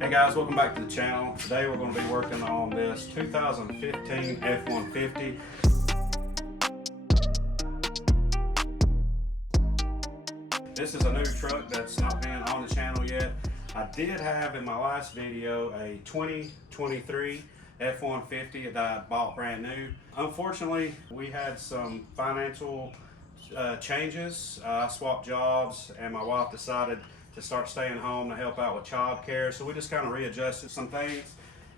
Hey guys, welcome back to the channel. Today we're going to be working on this 2015 F-150. This is a new truck that's not been on the channel yet. I did have in my last video a 2023 F-150 that I bought brand new. Unfortunately, we had some financial changes. I swapped jobs and my wife decided to start staying home to help out with child care. So we just kind of readjusted some things.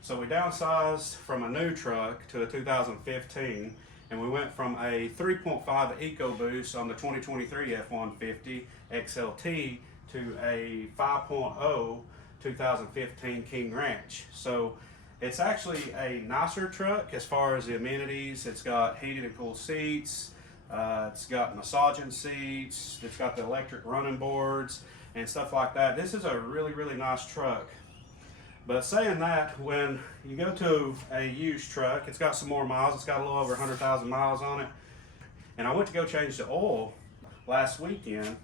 So we downsized from a new truck to a 2015, and we went from a 3.5 EcoBoost on the 2023 F-150 XLT to a 5.0 2015 King Ranch. So it's actually a nicer truck as far as the amenities. It's got heated and cooled seats. It's got massaging seats. It's got the electric running boards and stuff like that. This is a really, really nice truck. But saying that, when you go to a used truck, it's got some more miles. It's got a little over 100,000 miles on it. And I went to go change the oil last weekend.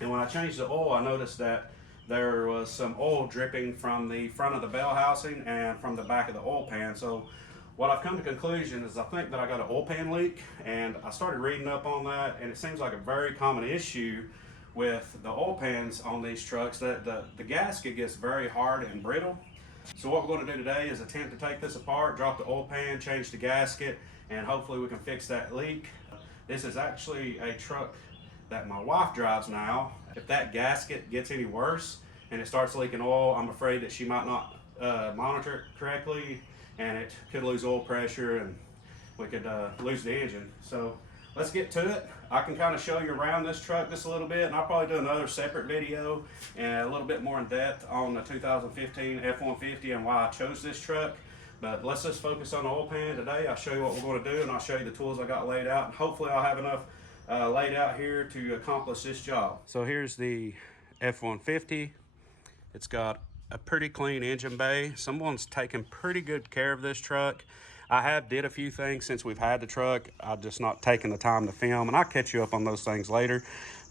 And when I changed the oil, I noticed that there was some oil dripping from the front of the bell housing and from the back of the oil pan. So what I've come to conclusion is I think that I got an oil pan leak, and I started reading up on that, and it seems like a very common issue with the oil pans on these trucks, that the gasket gets very hard and brittle. So what we're going to do today is attempt to take this apart, drop the oil pan, change the gasket, and hopefully we can fix that leak. This is actually a truck that my wife drives now. If that gasket gets any worse and it starts leaking oil, I'm afraid that she might not monitor it correctly, and it could lose oil pressure and we could lose the engine. So let's get to it. I can kind of show you around this truck just a little bit, and I'll probably do another separate video and a little bit more in depth on the 2015 F-150 and why I chose this truck. But let's just focus on the oil pan today. I'll show you what we're going to do, and I'll show you the tools I got laid out, and hopefully I'll have enough laid out here to accomplish this job. So here's the F-150. It's got a pretty clean engine bay. Someone's taken pretty good care of this truck. I have did a few things since we've had the truck. I've just not taken the time to film, and I'll catch you up on those things later.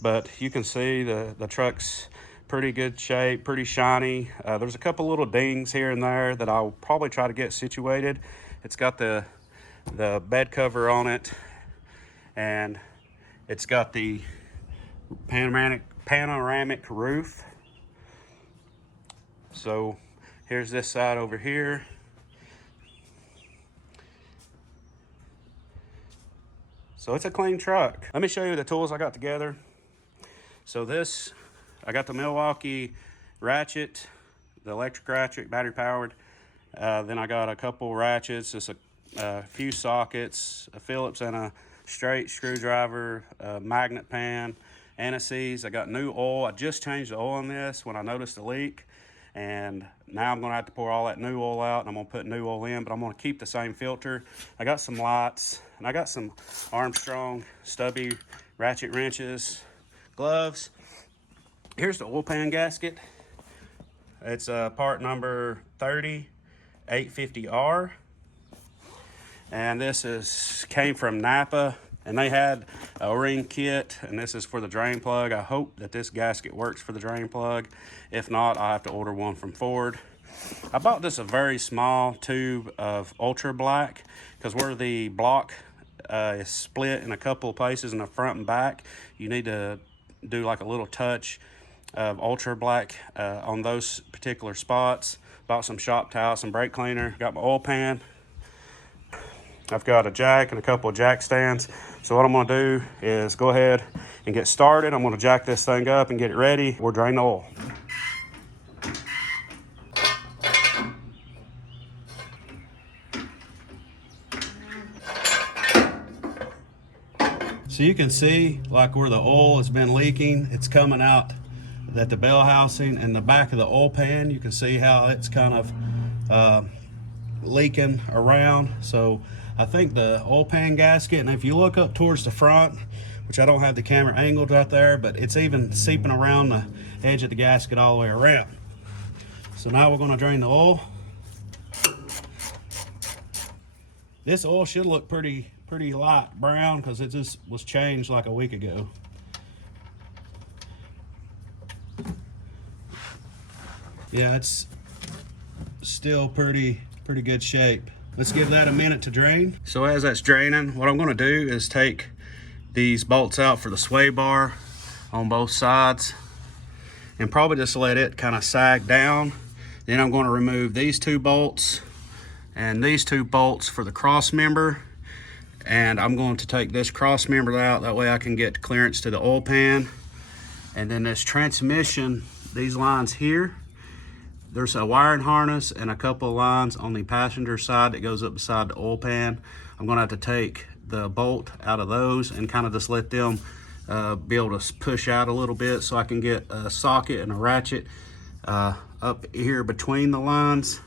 But you can see the truck's pretty good shape, pretty shiny. There's a couple little dings here and there that I'll probably try to get situated. It's got the bed cover on it, and it's got the panoramic roof. So here's this side over here. So it's a clean truck. Let me show you the tools I got together. So this, I got the Milwaukee ratchet, the electric ratchet, battery powered. Then I got a couple ratchets, just a few sockets, a Phillips and a straight screwdriver, a magnet pan, anti-seize. I got new oil. I just changed the oil on this when I noticed the leak. And now I'm gonna have to pour all that new oil out, and I'm gonna put new oil in, but I'm gonna keep the same filter. I got some lights, and I got some Armstrong stubby ratchet wrenches, gloves. Here's the oil pan gasket. It's part number 30850R. And this came from Napa, and they had a O-ring kit, and this is for the drain plug. I hope that this gasket works for the drain plug. If not, I'll have to order one from Ford. I bought this a very small tube of Ultra Black, because where the block is split in a couple of places in the front and back, you need to do like a little touch of Ultra Black on those particular spots. Bought some shop towel, some brake cleaner, got my oil pan. I've got a jack and a couple of jack stands. So what I'm gonna do is go ahead and get started. I'm gonna jack this thing up and get it ready. We'll drain the oil. So you can see like where the oil has been leaking, it's coming out at the bell housing and the back of the oil pan. You can see how it's kind of leaking around. So I think the oil pan gasket, and if you look up towards the front, which I don't have the camera angled right there, but it's even seeping around the edge of the gasket all the way around. So now we're going to drain the oil. This oil should look pretty light brown because it just was changed like a week ago. Yeah, it's still pretty good shape. Let's give that a minute to drain. So as that's draining, what I'm gonna do is take these bolts out for the sway bar on both sides and probably just let it kind of sag down. Then I'm gonna remove these 2 bolts and these 2 bolts for the cross member. And I'm going to take this cross member out, that way I can get clearance to the oil pan. And then this transmission, these lines here, there's a wiring harness and a couple of lines on the passenger side that goes up beside the oil pan. I'm gonna have to take the bolt out of those and kind of just let them be able to push out a little bit so I can get a socket and a ratchet up here between the lines.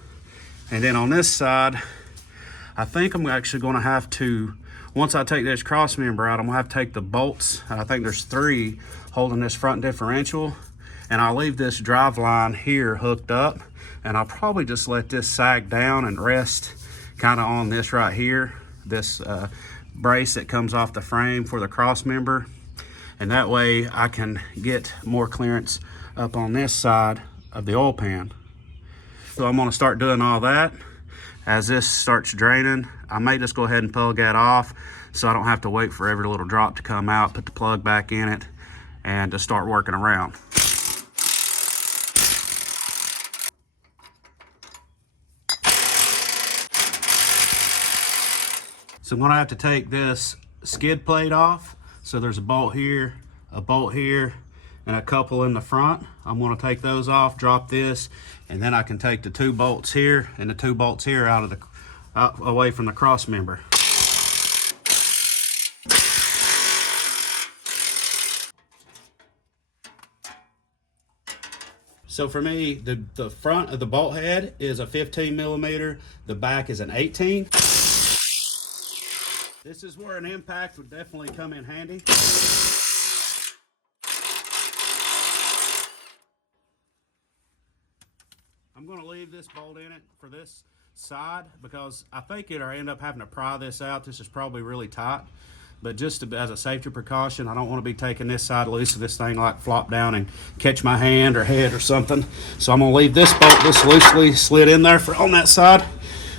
And then on this side, I think I'm actually gonna have to, once I take this cross member out, I'm gonna have to take the bolts. I think there's 3 holding this front differential. And I'll leave this drive line here hooked up, and I'll probably just let this sag down and rest kind of on this right here, this brace that comes off the frame for the cross member. And that way I can get more clearance up on this side of the oil pan. So I'm gonna start doing all that. As this starts draining, I may just go ahead and plug that off so I don't have to wait for every little drop to come out, put the plug back in it, and just start working around. So I'm gonna have to take this skid plate off. So there's a bolt here, and a couple in the front. I'm gonna take those off, drop this, and then I can take the 2 bolts here and the 2 bolts here out away from the cross member. So for me, the front of the bolt head is a 15 millimeter, the back is an 18. This is where an impact would definitely come in handy. I'm gonna leave this bolt in it for this side because I think it'll end up having to pry this out. This is probably really tight, but just as a safety precaution, I don't want to be taking this side loose of this thing like flop down and catch my hand or head or something. So I'm gonna leave this bolt just loosely slid in there on that side,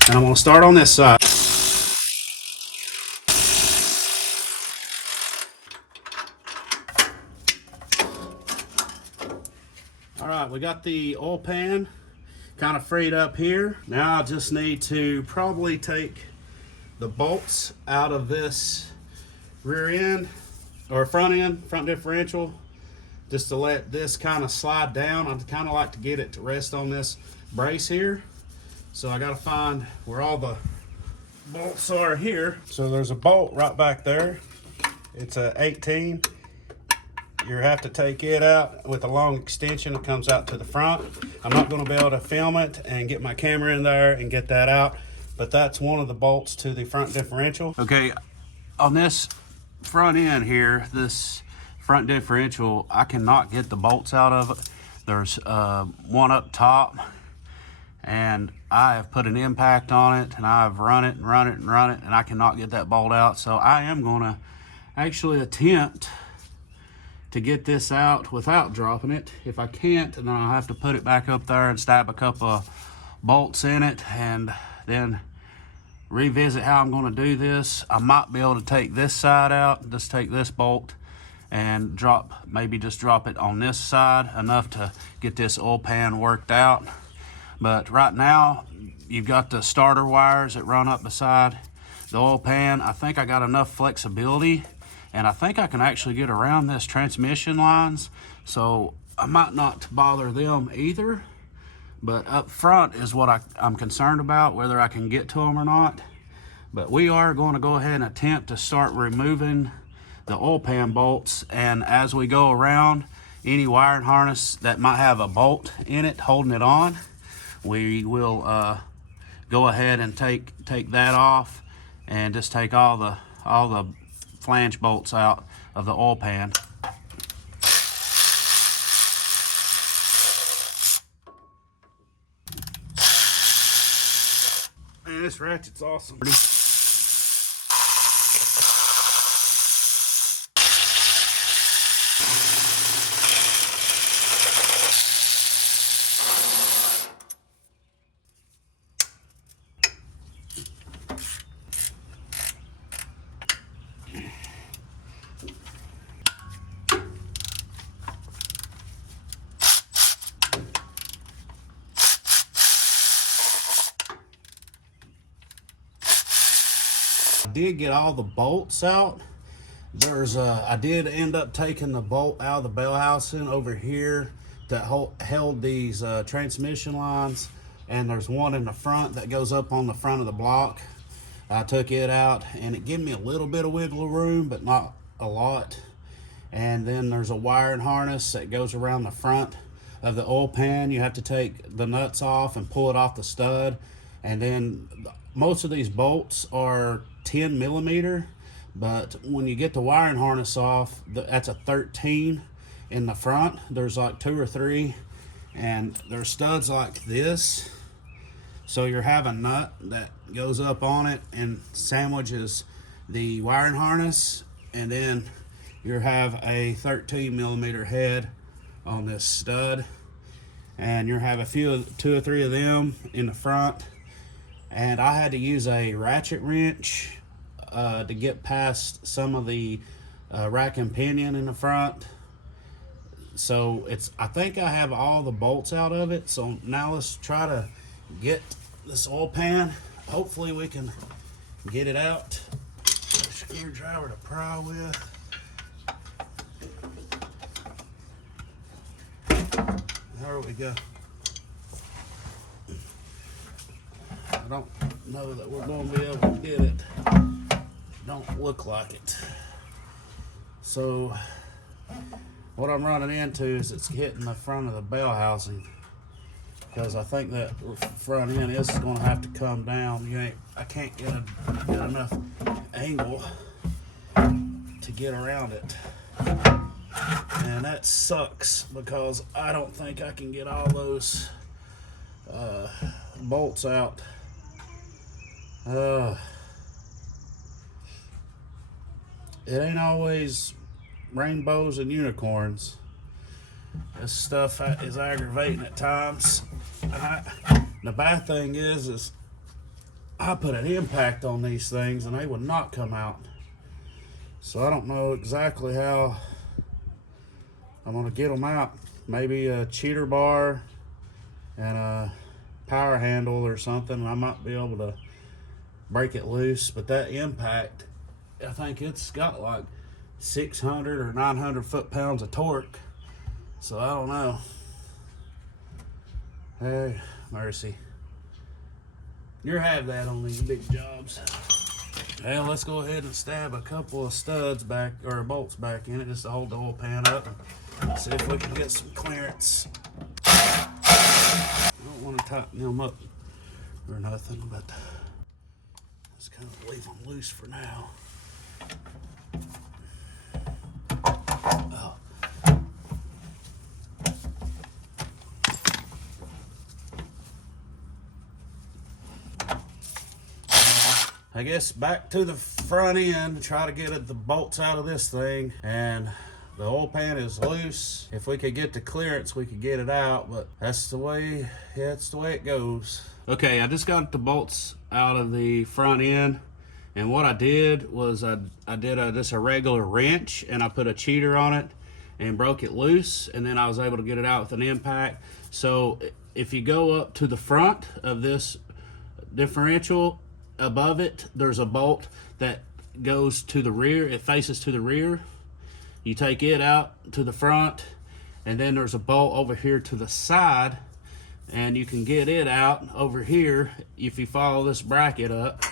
and I'm gonna start on this side. All right, we got the oil pan kind of freed up here. Now I just need to probably take the bolts out of this rear end or front differential, just to let this kind of slide down. I'd kind of like to get it to rest on this brace here. So I got to find where all the bolts are here. So there's a bolt right back there. It's a 18. You have to take it out with a long extension that comes out to the front. I'm not going to be able to film it and get my camera in there and get that out, but that's one of the bolts to the front differential. Okay, on this front end here, this front differential, I cannot get the bolts out of it. There's one up top, and I have put an impact on it, and I've run it, and I cannot get that bolt out. So I am going to actually attempt to get this out without dropping it. If I can't, then I'll have to put it back up there and stab a couple of bolts in it and then revisit how I'm gonna do this. I might be able to take this side out, just take this bolt and maybe just drop it on this side enough to get this oil pan worked out. But right now, you've got the starter wires that run up beside the oil pan. I think I got enough flexibility, and I think I can actually get around this transmission lines, so I might not bother them either. But up front is what I'm concerned about, whether I can get to them or not. But we are going to go ahead and attempt to start removing the oil pan bolts, and as we go around, any wiring harness that might have a bolt in it holding it on, we will go ahead and take that off and just take all the flange bolts out of the oil pan. Man, this ratchet's awesome. did get all the bolts out. I did end up taking the bolt out of the bell housing over here that held these transmission lines, and there's one in the front that goes up on the front of the block. I took it out, and it gave me a little bit of wiggle room, but not a lot. And then there's a wiring harness that goes around the front of the oil pan. You have to take the nuts off and pull it off the stud. And then most of these bolts are 10 millimeter, but when you get the wiring harness off, that's a 13 in the front. There's like 2 or 3, and there's studs like this. So you have a nut that goes up on it and sandwiches the wiring harness, and then you have a 13 millimeter head on this stud, and you have 2 or 3 of them in the front. And I had to use a ratchet wrench to get past some of the rack and pinion in the front. So I think I have all the bolts out of it. So now let's try to get this oil pan. Hopefully we can get it out. A screwdriver to pry with. There we go. I don't know that we're going to be able to get it. Don't look like it. So what I'm running into is it's hitting the front of the bell housing, because I think that front end is going to have to come down. I can't get enough angle to get around it, and that sucks because I don't think I can get all those bolts out. It ain't always rainbows and unicorns. This stuff is aggravating at times. The bad thing is I put an impact on these things and they would not come out. So I don't know exactly how I'm gonna get them out. Maybe a cheater bar and a power handle or something. I might be able to break it loose, but that impact, I think it's got like 600 or 900 foot-pounds of torque. So I don't know. Hey, mercy. You have that on these big jobs. Well, let's go ahead and stab a couple of studs back, or bolts back in it, just to hold the oil pan up and see if we can get some clearance. I don't want to tighten them up or nothing, but let's kind of leave them loose for now. Oh. I guess back to the front end, try to get the bolts out of this thing, and the oil pan is loose. If we could get the clearance, we could get it out, but that's the way it goes. Okay, I just got the bolts out of the front end, and what I did was I did just a regular wrench, and I put a cheater on it and broke it loose, and then I was able to get it out with an impact. So if you go up to the front of this differential, above it there's a bolt that goes to the rear. It faces to the rear. You take it out to the front, and then there's a bolt over here to the side, and you can get it out over here. If you follow this bracket up,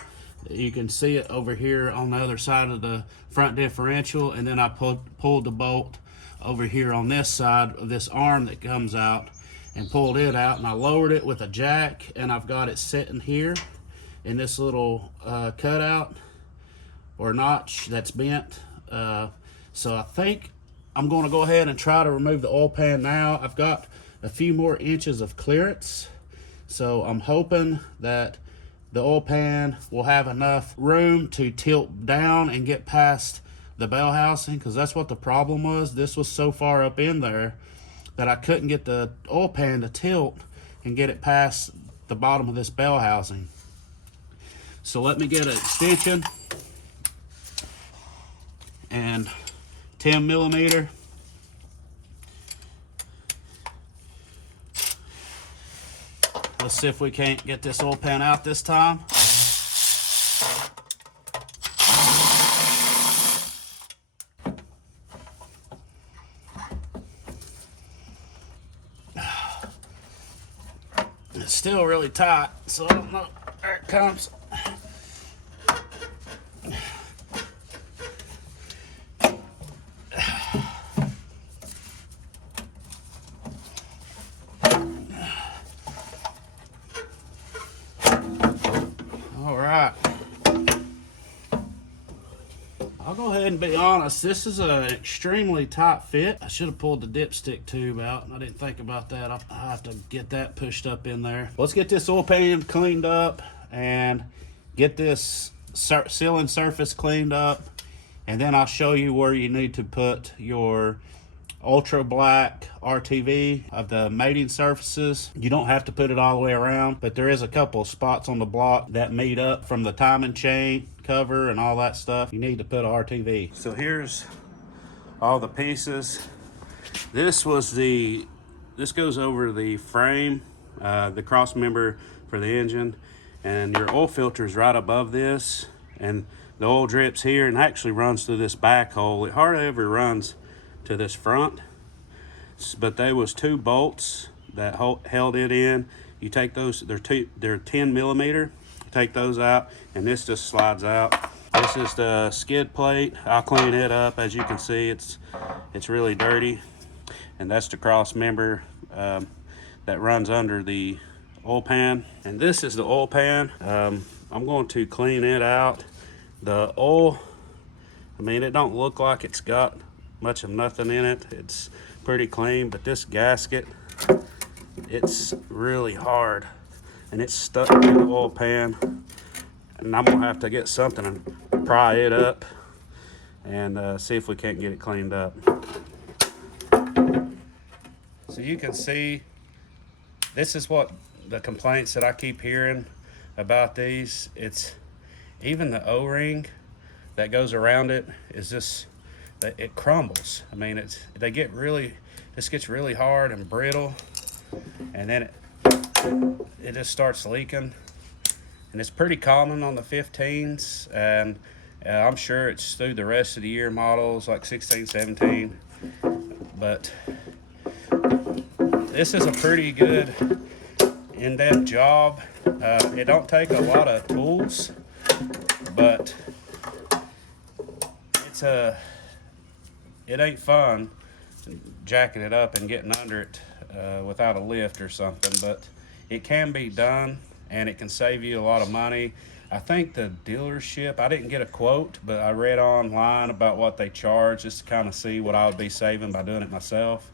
you can see it over here on the other side of the front differential, and then I pulled the bolt over here on this side of this arm that comes out and pulled it out, and I lowered it with a jack, and I've got it sitting here in this little cutout or notch that's bent. So I think I'm going to go ahead and try to remove the oil pan now. I've got a few more inches of clearance, so I'm hoping that the oil pan will have enough room to tilt down and get past the bell housing, because that's what the problem was. This was so far up in there that I couldn't get the oil pan to tilt and get it past the bottom of this bell housing. So let me get an extension and 10 millimeter. Let's see if we can't get this oil pan out this time. still really tight, so I don't know. There it comes. All right. I'll go ahead and be honest, this is an extremely tight fit. I should have pulled the dipstick tube out. I didn't think about that. I'll have to get that pushed up in there. Let's get this oil pan cleaned up and get this sealing surface cleaned up. And then I'll show you where you need to put your ultra black RTV of the mating surfaces. You don't have to put it all the way around, but there is a couple of spots on the block that meet up from the timing chain cover and all that stuff. You need to put RTV. So here's all the pieces. This goes over the frame, the cross member for the engine, and your oil filter is right above this, and the oil drips here and actually runs through this back hole. It hardly ever runs to this front, but there was 2 bolts that held it in. You take those, they're 10 millimeter. Take those out, and this just slides out. This is the skid plate. I'll clean it up. As you can see, it's really dirty, and that's the cross member that runs under the oil pan. And this is the oil pan. I'm going to clean it out. The oil, I mean, it don't look like it's got much of nothing in it. It's pretty clean, but this gasket, it's really hard, and it's stuck in the oil pan, and I'm gonna have to get something and pry it up and see if we can't get it cleaned up. So you can see, this is what the complaints that I keep hearing about these. It's even the O-ring that goes around it is just, it crumbles. I mean, this gets really hard and brittle, and then it just starts leaking, and it's pretty common on the 15s, and I'm sure it's through the rest of the year models like 16, 17, but this is a pretty good in-depth job. It don't take a lot of tools, but it ain't fun jacking it up and getting under it without a lift or something, but it can be done, and it can save you a lot of money. I think the dealership, I didn't get a quote, but I read online about what they charge just to kind of see what I would be saving by doing it myself.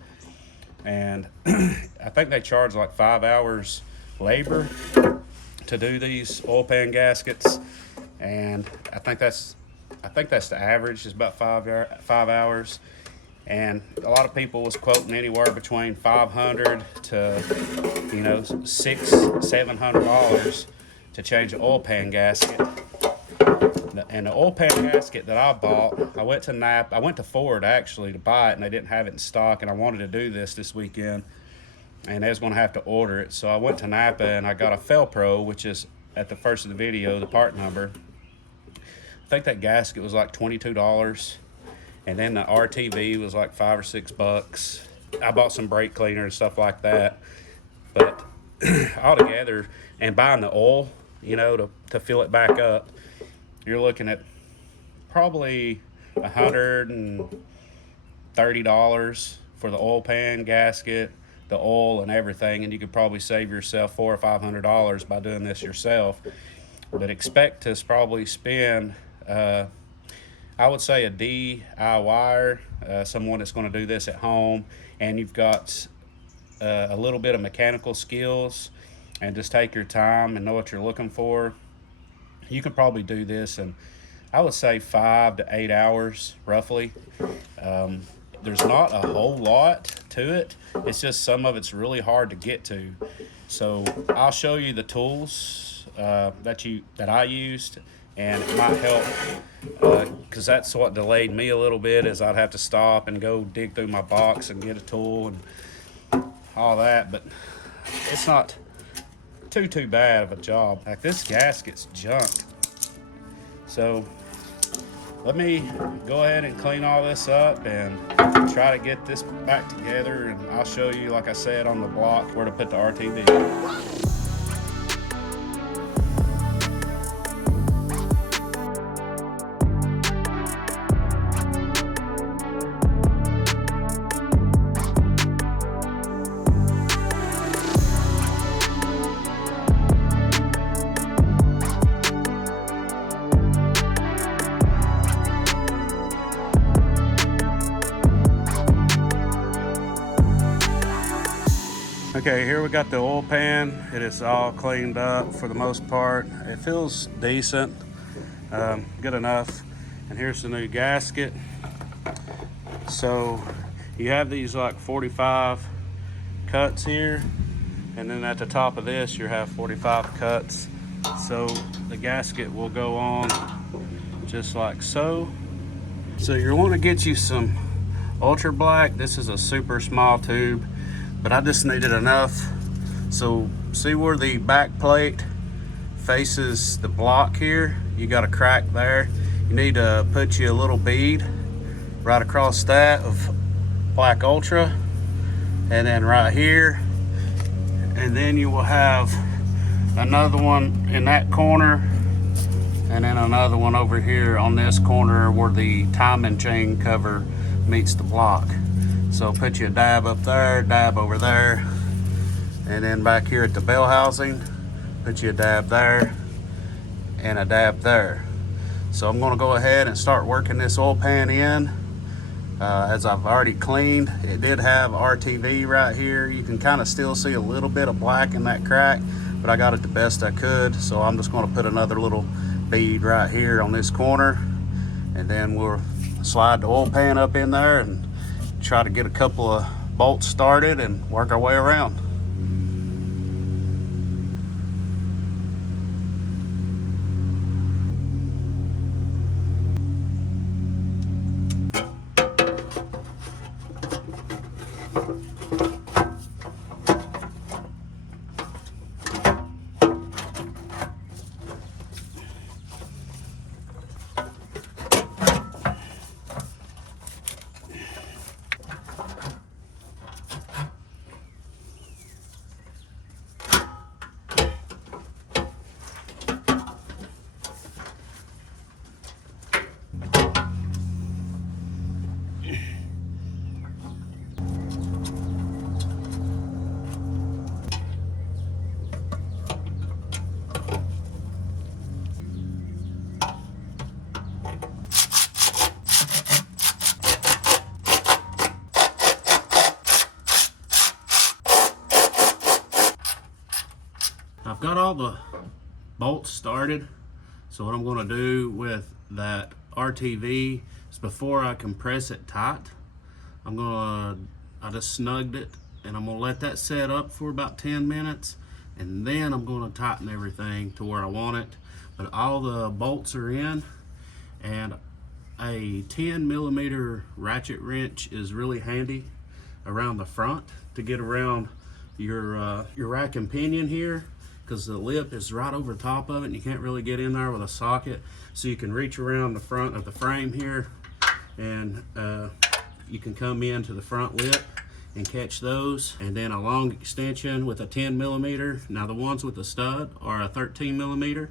And I think they charge like 5 hours labor to do these oil pan gaskets, and I think that's the average, is about 5 hours. And a lot of people was quoting anywhere between $500 to $600-700 to change an oil pan gasket. And the oil pan gasket that I bought, I went to Ford actually to buy it, and they didn't have it in stock, and I wanted to do this weekend, and I was going to have to order it. So I went to Napa and I got a Felpro, which is at the first of the video, the part number. I think that gasket was like $22. And then the RTV was like $5 or $6. I bought some brake cleaner and stuff like that. But altogether, and buying the oil, to fill it back up, you're looking at probably $130 for the oil pan gasket, the oil and everything, and you could probably save yourself $400 or $500 by doing this yourself. But expect to probably spend I would say a DIYer, someone that's going to do this at home, and you've got a little bit of mechanical skills, and just take your time and know what you're looking for. You can probably do this in, I would say, 5 to 8 hours, roughly. There's not a whole lot to it. It's just some of it's really hard to get to. So I'll show you the tools that I used, and it might help, because that's what delayed me a little bit, is I'd have to stop and go dig through my box and get a tool and all that. But it's not too bad of a job. Like, this gasket's junk. So let me go ahead and clean all this up and try to get this back together, and I'll show you, like I said, on the block where to put the RTV. Okay, here we got the oil pan. It is all cleaned up for the most part. It feels decent, good enough. And here's the new gasket. So you have these like 45 cuts here, and then at the top of this you have 45 cuts. So the gasket will go on just like so. So you want to get you some ultra black. This is a super small tube, but I just needed enough. So see where the back plate faces the block here? You got a crack there. You need to put you a little bead right across that of black ultra, and then right here, and then you will have another one in that corner, and then another one over here on this corner where the timing chain cover meets the block. So put you a dab up there, dab over there, and then back here at the bell housing, put you a dab there and a dab there. So I'm gonna go ahead and start working this oil pan in. As I've already cleaned, it did have RTV right here. You can kind of still see a little bit of black in that crack, but I got it the best I could. So I'm just gonna put another little bead right here on this corner, and then we'll slide the oil pan up in there and try to get a couple of bolts started and work our way around. I've got all the bolts started. So what I'm going to do with that RTV is, before I compress it tight, I just snugged it, and I'm going to let that set up for about 10 minutes, and then I'm going to tighten everything to where I want it. But all the bolts are in, and a 10mm ratchet wrench is really handy around the front to get around your rack and pinion here, because the lip is right over top of it and you can't really get in there with a socket. So you can reach around the front of the frame here, and you can come into the front lip and catch those. And then a long extension with a 10mm. Now the ones with the stud are a 13mm,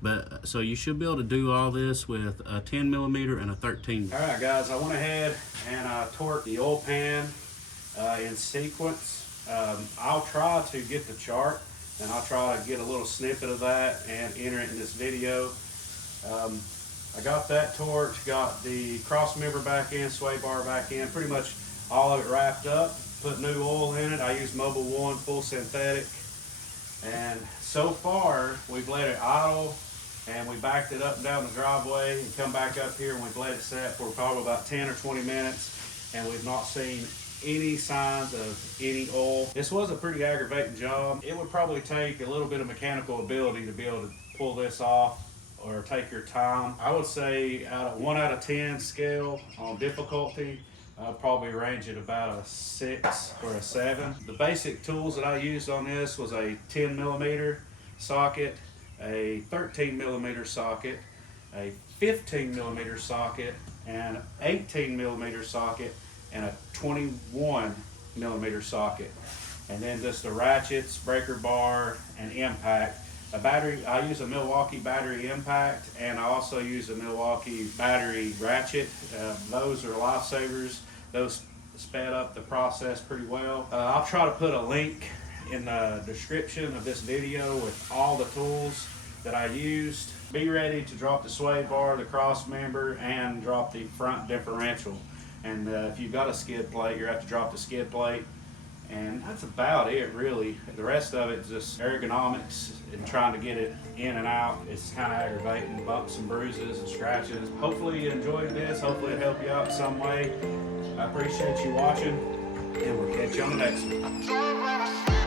but so you should be able to do all this with a 10mm and a 13. All right guys, I went ahead and torqued the oil pan in sequence. I'll try to get the chart, and I'll try to get a little snippet of that and enter it in this video. I got that torqued, got the cross member back in, sway bar back in, pretty much all of it wrapped up. Put new oil in it. I used Mobil 1 full synthetic, and so far we've let it idle, and we backed it up and down the driveway and come back up here, and we've let it set for probably about 10 or 20 minutes, and we've not seen any signs of any oil. This was a pretty aggravating job. It would probably take a little bit of mechanical ability to be able to pull this off, or take your time. I would say out of 1 out of 10 scale on difficulty, I'll probably range it about a 6 or a 7. The basic tools that I used on this was a 10mm socket, a 13mm socket, a 15mm socket, and 18mm socket, and a 21mm socket, and then just the ratchets, breaker bar, and impact. A battery, I use a Milwaukee battery impact, and I also use a Milwaukee battery ratchet. Those are lifesavers. Those sped up the process pretty well. I'll try to put a link in the description of this video with all the tools that I used. Be ready to drop the sway bar, the cross member, and drop the front differential. And if you've got a skid plate, you have to drop the skid plate. And that's about it, really. The rest of it is just ergonomics and trying to get it in and out. It's kind of aggravating, bumps and bruises and scratches. Hopefully you enjoyed this. Hopefully it helped you out some way. I appreciate you watching, and we'll catch you on the next one.